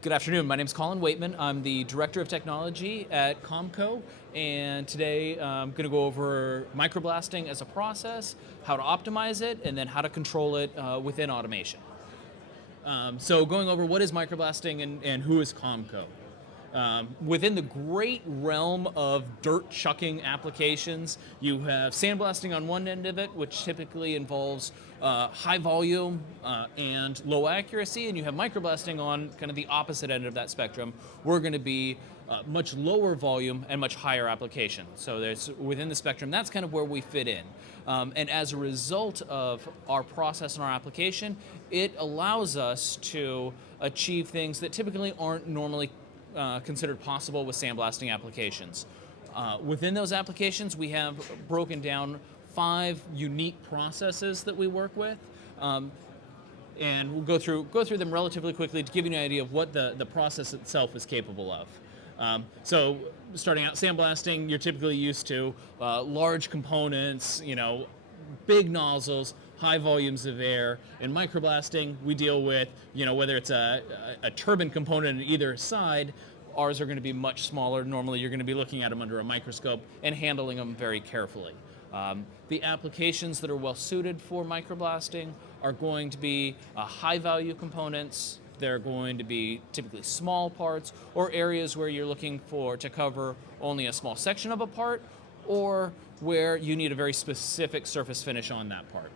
Good afternoon. My name is Colin Weightman. I'm the Director of Technology at Comco, and today I'm going to go over microblasting as a process, how to optimize it, and then how to control it within automation. So going over what is microblasting and who is Comco. Within the great realm of dirt chucking applications, you have sandblasting on one end of it, which typically involves high volume and low accuracy, and you have microblasting on kind of the opposite end of that spectrum. We're going to be much lower volume and much higher application. So there's within the spectrum, that's kind of where we fit in. And as a result of our process and our application, it allows us to achieve things that typically aren't normally considered possible with sandblasting applications. Within those applications, we have broken down 5 unique processes that we work with, and we'll go through them relatively quickly to give you an idea of what the process itself is capable of. So starting out, sandblasting, you're typically used to large components, big nozzles, high volumes of air. In microblasting, we deal with, whether it's a turbine component on either side, ours are going to be much smaller. Normally, you're going to be looking at them under a microscope and handling them very carefully. The applications that are well suited for microblasting are going to be high-value components. They're going to be typically small parts or areas where you're looking to cover only a small section of a part, or where you need a very specific surface finish on that part.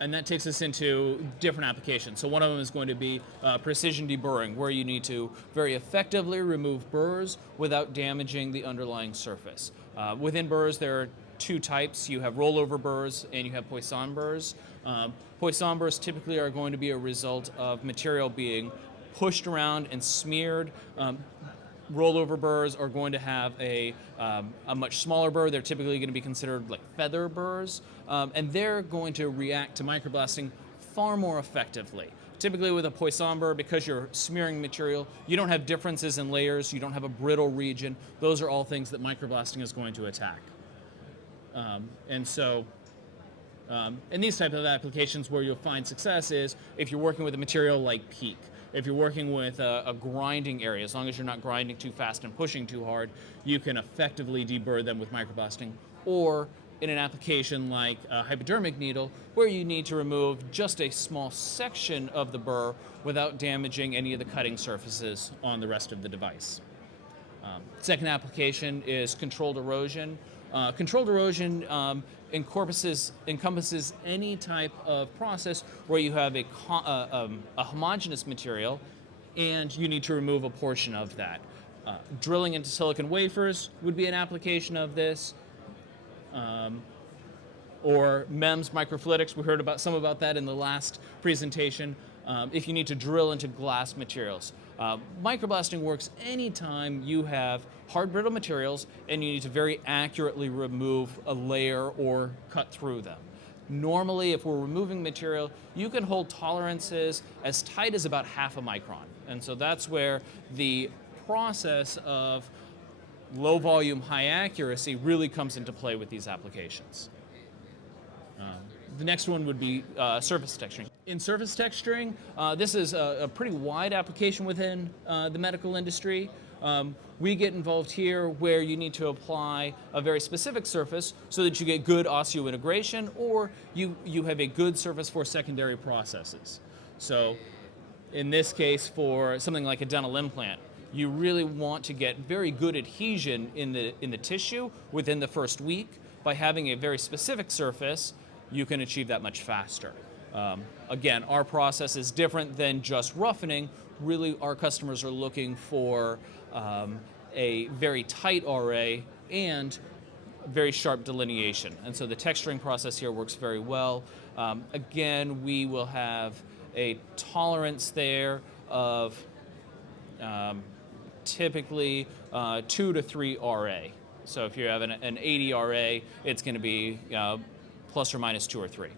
And that takes us into different applications. So one of them is going to be precision deburring, where you need to very effectively remove burrs without damaging the underlying surface. Within burrs, there are 2 types. You have rollover burrs and you have Poisson burrs. Poisson burrs typically are going to be a result of material being pushed around and smeared. Rollover burrs are going to have a much smaller burr. They're typically going to be considered like feather burrs, and they're going to react to microblasting far more effectively. Typically with a Poisson burr, because you're smearing material, you don't have differences in layers, you don't have a brittle region. Those are all things that microblasting is going to attack. And these type of applications where you'll find success is if you're working with a material like PEEK. If you're working with a grinding area, as long as you're not grinding too fast and pushing too hard, you can effectively deburr them with microblasting. Or in an application like a hypodermic needle, where you need to remove just a small section of the burr without damaging any of the cutting surfaces on the rest of the device. Second application is controlled erosion. Controlled erosion encompasses any type of process where you have a homogeneous material and you need to remove a portion of that. Drilling into silicon wafers would be an application of this. Or MEMS microfluidics, we heard about some about that in the last presentation. If you need to drill into glass materials. Microblasting works anytime you have hard brittle materials and you need to very accurately remove a layer or cut through them. Normally, if we're removing material, you can hold tolerances as tight as about half a micron. And so that's where the process of low volume, high accuracy really comes into play with these applications. The next one would be surface texturing. In surface texturing, this is a pretty wide application within the medical industry. We get involved here where you need to apply a very specific surface so that you get good osseointegration, or you have a good surface for secondary processes. So in this case, for something like a dental implant, you really want to get very good adhesion in the tissue within the first week. By having a very specific surface, you can achieve that much faster. Again, our process is different than just roughening. Really, our customers are looking for a very tight RA and very sharp delineation. And so the texturing process here works very well. Again, we will have a tolerance there of typically 2 to 3 RA. So if you have an 80 RA, it's going to be plus or minus 2 or 3.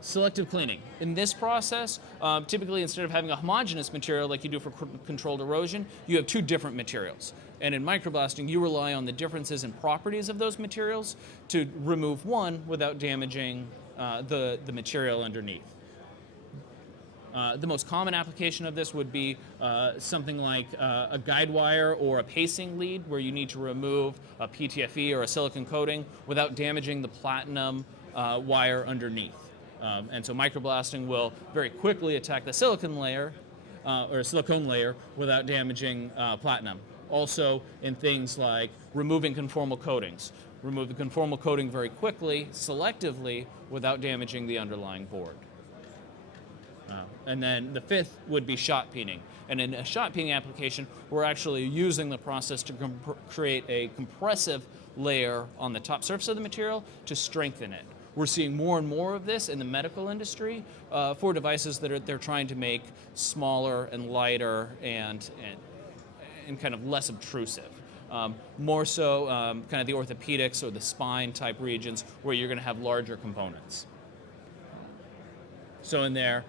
Selective cleaning. In this process, typically instead of having a homogeneous material like you do for controlled erosion, you have 2 different materials. And in microblasting, you rely on the differences in properties of those materials to remove one without damaging the material underneath. The most common application of this would be something like a guide wire or a pacing lead, where you need to remove a PTFE or a silicon coating without damaging the platinum wire underneath. And so microblasting will very quickly attack the silicon layer or silicone layer without damaging platinum. Also in things like removing conformal coatings. Remove the conformal coating very quickly, selectively, without damaging the underlying board. And then the fifth would be shot peening. And in a shot peening application, we're actually using the process to create a compressive layer on the top surface of the material to strengthen it. We're seeing more and more of this in the medical industry for devices that they're trying to make smaller and lighter and kind of less obtrusive. More so kind of the orthopedics or the spine type regions where you're going to have larger components. So in there,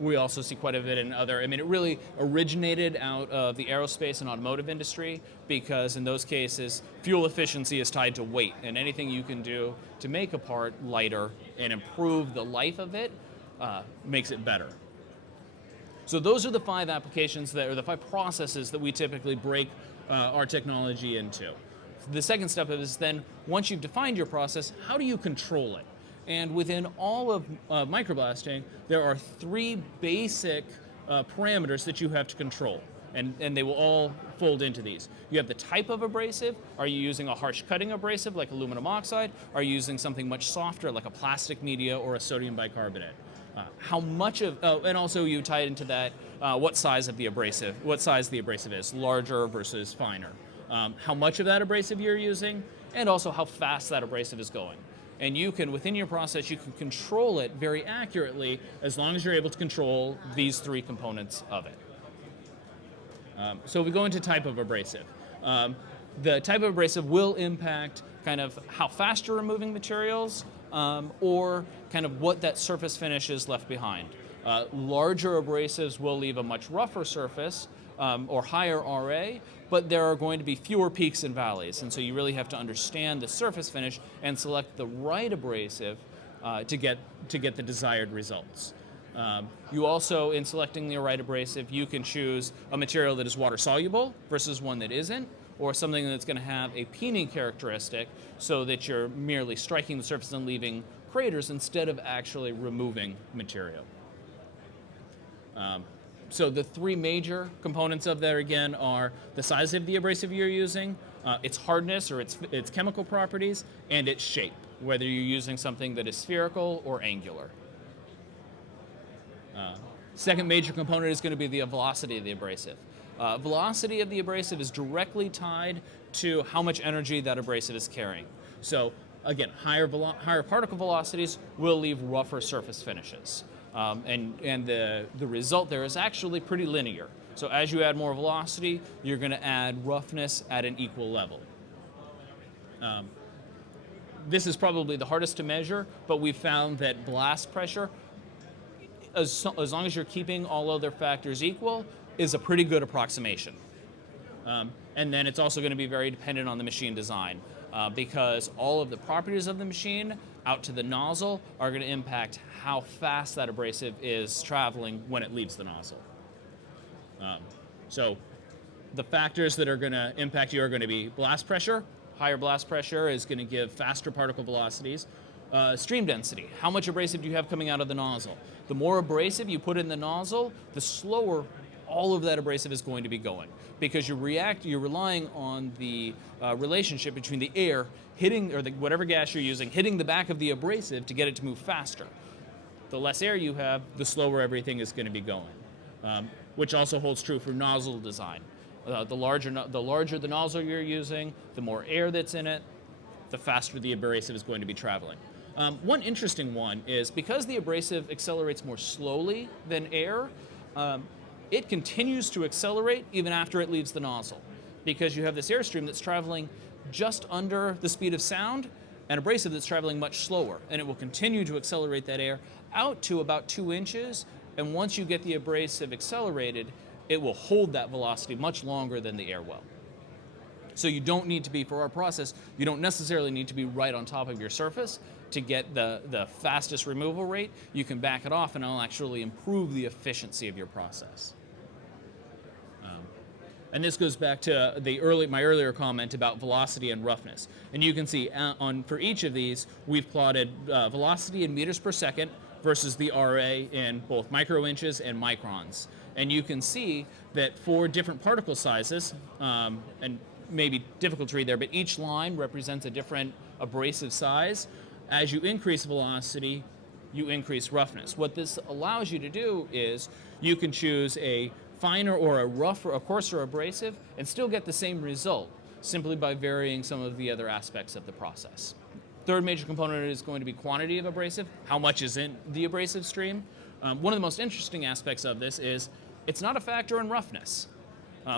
we also see quite a bit in other, it really originated out of the aerospace and automotive industry, because in those cases, fuel efficiency is tied to weight, and anything you can do to make a part lighter and improve the life of it makes it better. So those are the 5 applications or the 5 processes that we typically break our technology into. The second step is then, once you've defined your process, how do you control it? And within all of microblasting, there are 3 basic parameters that you have to control, and they will all fold into these. You have the type of abrasive. Are you using a harsh cutting abrasive like aluminum oxide? Are you using something much softer like a plastic media or a sodium bicarbonate? How much of, and also you tie it into that, what size the abrasive is, larger versus finer. How much of that abrasive you're using, and also how fast that abrasive is going. And you can, within your process, you can control it very accurately as long as you're able to control these 3 components of it. So if we go into type of abrasive. The type of abrasive will impact kind of how fast you're removing materials, or kind of what that surface finish is left behind. Larger abrasives will leave a much rougher surface, or higher RA, but there are going to be fewer peaks and valleys, and so you really have to understand the surface finish and select the right abrasive to get the desired results. You also, in selecting the right abrasive, you can choose a material that is water soluble versus one that isn't, or something that's going to have a peening characteristic so that you're merely striking the surface and leaving craters instead of actually removing material. So the 3 major components of that, again, are the size of the abrasive you're using, its hardness or its chemical properties, and its shape, whether you're using something that is spherical or angular. Second major component is going to be the velocity of the abrasive. Velocity of the abrasive is directly tied to how much energy that abrasive is carrying. So again, higher particle velocities will leave rougher surface finishes. And the result there is actually pretty linear. So as you add more velocity, you're going to add roughness at an equal level. This is probably the hardest to measure, but we've found that blast pressure, as long as you're keeping all other factors equal, is a pretty good approximation. And then it's also going to be very dependent on the machine design, because all of the properties of the machine out to the nozzle are going to impact how fast that abrasive is traveling when it leaves the nozzle. So the factors that are going to impact you are going to be blast pressure. Higher blast pressure is going to give faster particle velocities. Stream density, how much abrasive do you have coming out of the nozzle? The more abrasive you put in the nozzle, the slower all of that abrasive is going to be going, because you're relying on the relationship between the air hitting, or whatever gas you're using, hitting the back of the abrasive to get it to move faster. The less air you have, the slower everything is going to be going, which also holds true for nozzle design. The larger the nozzle you're using, the more air that's in it, the faster the abrasive is going to be traveling. One interesting one is, because the abrasive accelerates more slowly than air, it continues to accelerate even after it leaves the nozzle, because you have this airstream that's traveling just under the speed of sound, and abrasive that's traveling much slower, and it will continue to accelerate that air out to about 2 inches, and once you get the abrasive accelerated, it will hold that velocity much longer than the air will. So you don't need to be, for our process, you don't necessarily need to be right on top of your surface to get the fastest removal rate. You can back it off and it'll actually improve the efficiency of your process. And this goes back to my earlier comment about velocity and roughness. And you can see for each of these, we've plotted velocity in meters per second versus the RA in both micro-inches and microns. And you can see that for different particle sizes, and maybe difficult to read there, but each line represents a different abrasive size. As you increase velocity, you increase roughness. What this allows you to do is you can choose a finer or a rougher, a coarser abrasive, and still get the same result simply by varying some of the other aspects of the process. Third major component is going to be quantity of abrasive, how much is in the abrasive stream. One of the most interesting aspects of this is it's not a factor in roughness.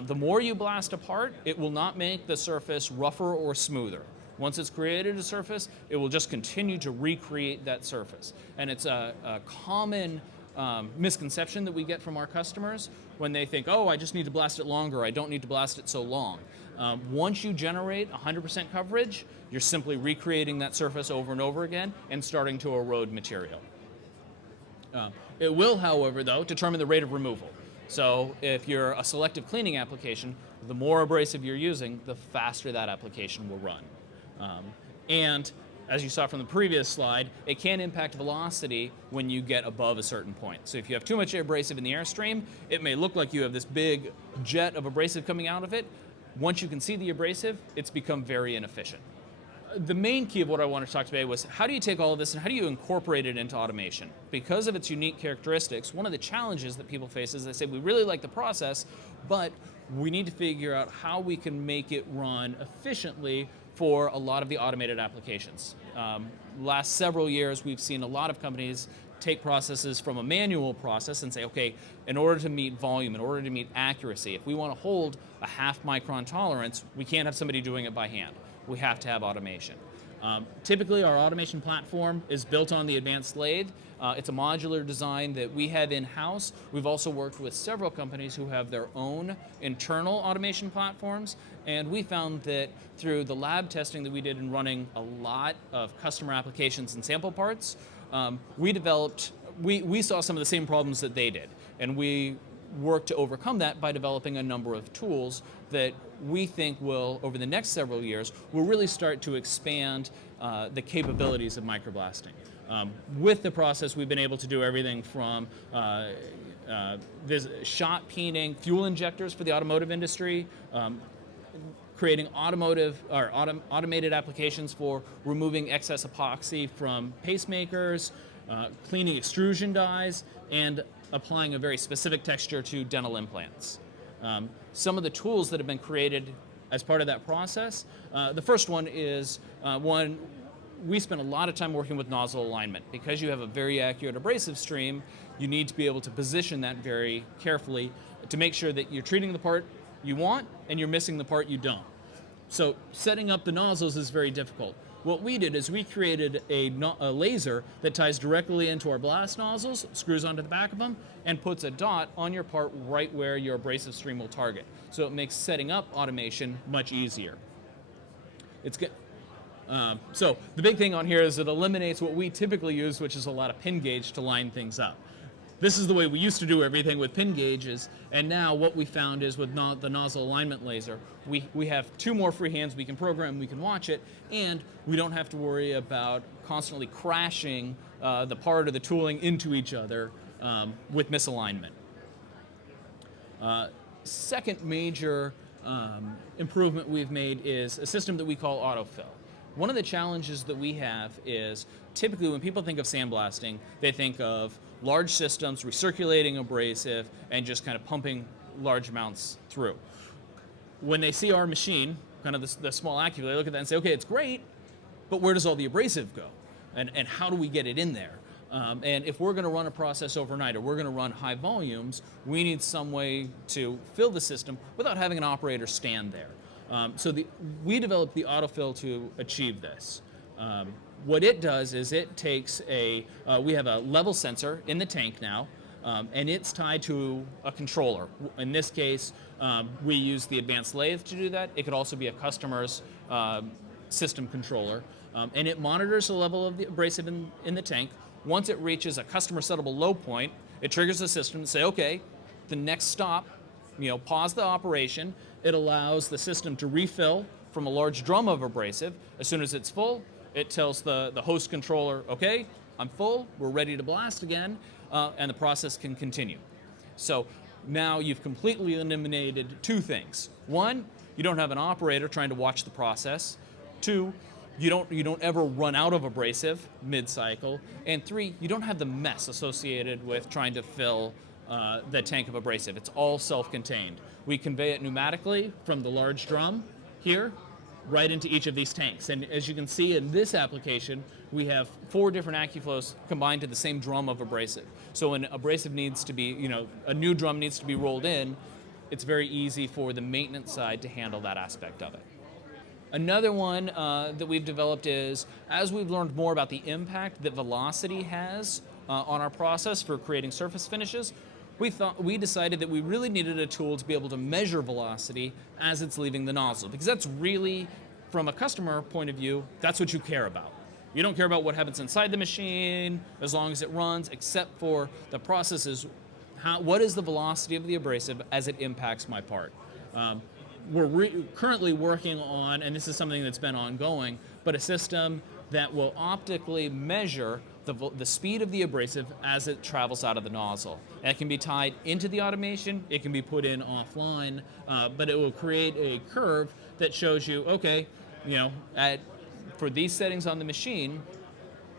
The more you blast apart, it will not make the surface rougher or smoother. Once it's created a surface, it will just continue to recreate that surface. And it's a common misconception that we get from our customers when they think, oh, I just need to blast it longer, I don't need to blast it so long. Once you generate 100% coverage, you're simply recreating that surface over and over again and starting to erode material. It will, however, though, determine the rate of removal. So if you're a selective cleaning application, the more abrasive you're using, the faster that application will run. And as you saw from the previous slide, it can impact velocity when you get above a certain point. So if you have too much abrasive in the airstream, it may look like you have this big jet of abrasive coming out of it. Once you can see the abrasive, it's become very inefficient. The main key of what I wanted to talk today was how do you take all of this and how do you incorporate it into automation? Because of its unique characteristics, one of the challenges that people face is they say, we really like the process, but we need to figure out how we can make it run efficiently for a lot of the automated applications. Last several years, we've seen a lot of companies take processes from a manual process and say, okay, in order to meet volume, in order to meet accuracy, if we want to hold a 0.5 micron tolerance, we can't have somebody doing it by hand. We have to have automation. Typically, our automation platform is built on the advanced lathe. It's a modular design that we have in-house. We've also worked with several companies who have their own internal automation platforms, and we found that through the lab testing that we did in running a lot of customer applications and sample parts, we saw some of the same problems that they did, and we worked to overcome that by developing a number of tools that we think will, over the next several years, will really start to expand the capabilities of microblasting. With the process, we've been able to do everything from shot peening, fuel injectors for the automotive industry, creating automated applications for removing excess epoxy from pacemakers, cleaning extrusion dies, and applying a very specific texture to dental implants. Some of the tools that have been created as part of that process, the first one is we spent a lot of time working with nozzle alignment. Because you have a very accurate abrasive stream, you need to be able to position that very carefully to make sure that you're treating the part you want and you're missing the part you don't. So setting up the nozzles is very difficult. What we did is we created a laser that ties directly into our blast nozzles, screws onto the back of them, and puts a dot on your part right where your abrasive stream will target. So it makes setting up automation much easier. It's good. So the big thing on here is it eliminates what we typically use, which is a lot of pin gauge to line things up. This is the way we used to do everything with pin gauges, and now what we found is with the nozzle alignment laser, we have 2 more free hands we can program, we can watch it, and we don't have to worry about constantly crashing the part or the tooling into each other with misalignment. Second major improvement we've made is a system that we call AutoFill. One of the challenges that we have is typically when people think of sandblasting, they think of large systems, recirculating abrasive, and just kind of pumping large amounts through. When they see our machine, kind of the small AccuFill, they look at that and say, okay, it's great, but where does all the abrasive go? And how do we get it in there? And if we're going to run a process overnight or we're going to run high volumes, we need some way to fill the system without having an operator stand there. So we developed the AutoFill to achieve this. What it does is it takes we have a level sensor in the tank now and it's tied to a controller. In this case, we use the advanced lathe to do that. It could also be a customer's system controller, and it monitors the level of the abrasive in the tank. Once it reaches a customer settable low point, it triggers the system to say, okay, the next stop, pause the operation. It allows the system to refill from a large drum of abrasive. As soon as it's full, it tells the host controller, okay, I'm full, we're ready to blast again, and the process can continue. So now you've completely eliminated two things. One, you don't have an operator trying to watch the process. Two, you don't ever run out of abrasive mid-cycle. And three, you don't have the mess associated with trying to fill the tank of abrasive. It's all self-contained. We convey it pneumatically from the large drum here right into each of these tanks. And as you can see in this application, we have 4 different AccuFlows combined to the same drum of abrasive. So when abrasive needs to be, a new drum needs to be rolled in, it's very easy for the maintenance side to handle that aspect of it. Another one that we've developed is, as we've learned more about the impact that velocity has on our process for creating surface finishes, we decided that we really needed a tool to be able to measure velocity as it's leaving the nozzle, because that's really, from a customer point of view, that's what you care about. You don't care about what happens inside the machine as long as it runs, except for the process is what is the velocity of the abrasive as it impacts my part. We're currently working on, and this is something that's been ongoing, but a system that will optically measure the speed of the abrasive as it travels out of the nozzle. And it can be tied into the automation, it can be put in offline, but it will create a curve that shows you, okay, for these settings on the machine,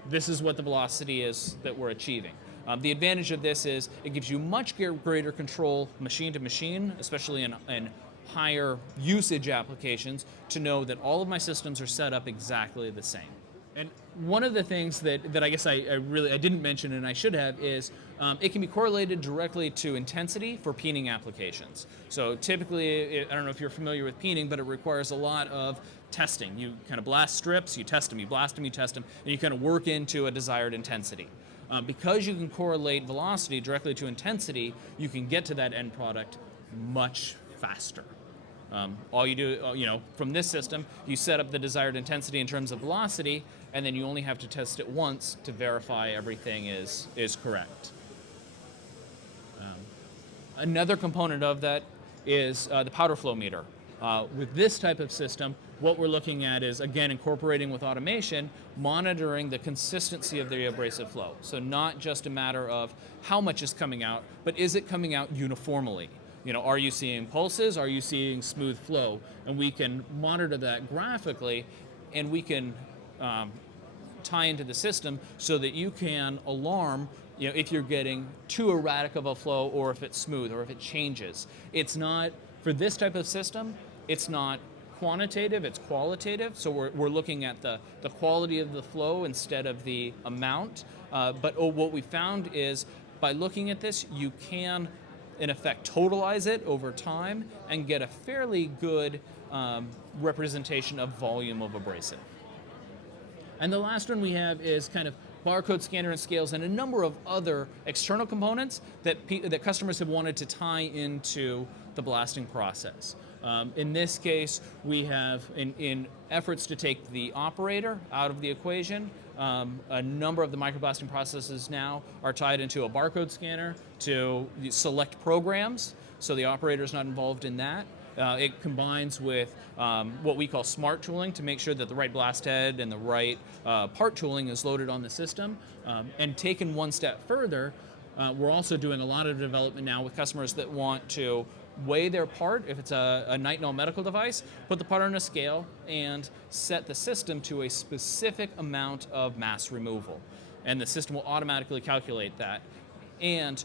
this is what the velocity is that we're achieving. The advantage of this is it gives you much greater control machine to machine, especially in higher usage applications, to know that all of my systems are set up exactly the same. And one of the things that I guess I didn't mention, and I should have, is it can be correlated directly to intensity for peening applications. So typically, I don't know if you're familiar with peening, but it requires a lot of testing. You kind of blast strips, you test them, you blast them, you test them, and you kind of work into a desired intensity. Because you can correlate velocity directly to intensity, you can get to that end product much faster. All you do, from this system, you set up the desired intensity in terms of velocity, and then you only have to test it once to verify everything is correct. Another component of that is the powder flow meter. With this type of system, what we're looking at is, again, incorporating with automation, monitoring the consistency of the abrasive flow. So not just a matter of how much is coming out, but is it coming out uniformly? Are you seeing pulses? Are you seeing smooth flow? And we can monitor that graphically, and we can tie into the system so that you can alarm if you're getting too erratic of a flow, or if it's smooth, or if it changes. It's not, for this type of system, it's not quantitative, it's qualitative. So we're looking at the quality of the flow instead of the amount. But what we found is, by looking at this, you can, in effect, totalize it over time and get a fairly good representation of volume of abrasive. And the last one we have is kind of barcode scanner and scales, and a number of other external components that customers have wanted to tie into the blasting process. In this case, we have, in efforts to take the operator out of the equation, a number of the microblasting processes now are tied into a barcode scanner to select programs, so the operator is not involved in that. It combines with what we call smart tooling to make sure that the right blast head and the right part tooling is loaded on the system. And taken one step further, we're also doing a lot of development now with customers that want to weigh their part. If it's a Nitinol medical device, put the part on a scale and set the system to a specific amount of mass removal. And the system will automatically calculate that. And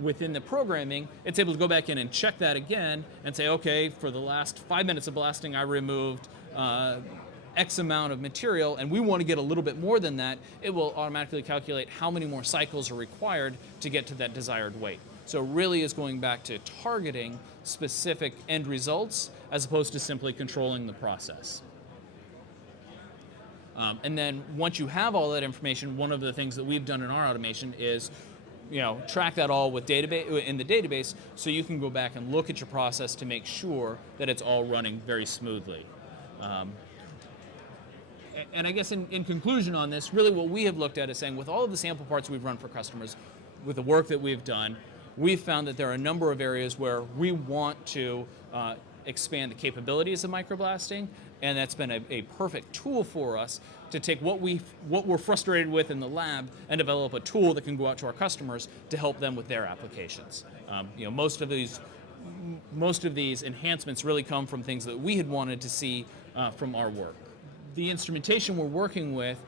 within the programming, it's able to go back in and check that again and say, okay, for the last 5 minutes of blasting, I removed X amount of material, and we want to get a little bit more than that. It will automatically calculate how many more cycles are required to get to that desired weight. So it really is going back to targeting specific end results as opposed to simply controlling the process. And then once you have all that information, one of the things that we've done in our automation is track that all with in the database, so you can go back and look at your process to make sure that it's all running very smoothly. And I guess in conclusion on this, really what we have looked at is saying, with all of the sample parts we've run for customers, with the work that we've done, we've found that there are a number of areas where we want to expand the capabilities of microblasting, and that's been a perfect tool for us to take what we're frustrated with in the lab and develop a tool that can go out to our customers to help them with their applications. Most of these enhancements really come from things that we had wanted to see from our work. The instrumentation we're working with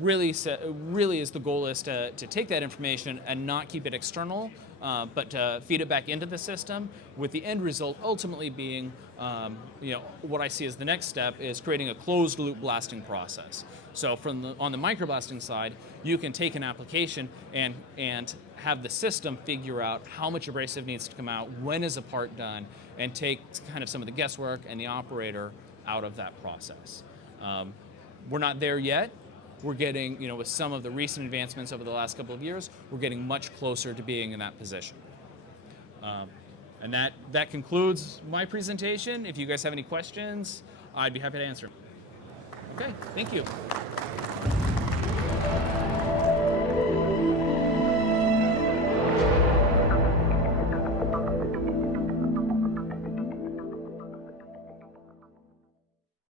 really is the goal is to take that information and not keep it external, but to feed it back into the system, with the end result ultimately being, what I see as the next step is creating a closed loop blasting process. So on the microblasting side, you can take an application and have the system figure out how much abrasive needs to come out, when is a part done, and take kind of some of the guesswork and the operator out of that process. We're not there yet. We're getting, with some of the recent advancements over the last couple of years, we're getting much closer to being in that position. And that concludes my presentation. If you guys have any questions, I'd be happy to answer. Okay, thank you.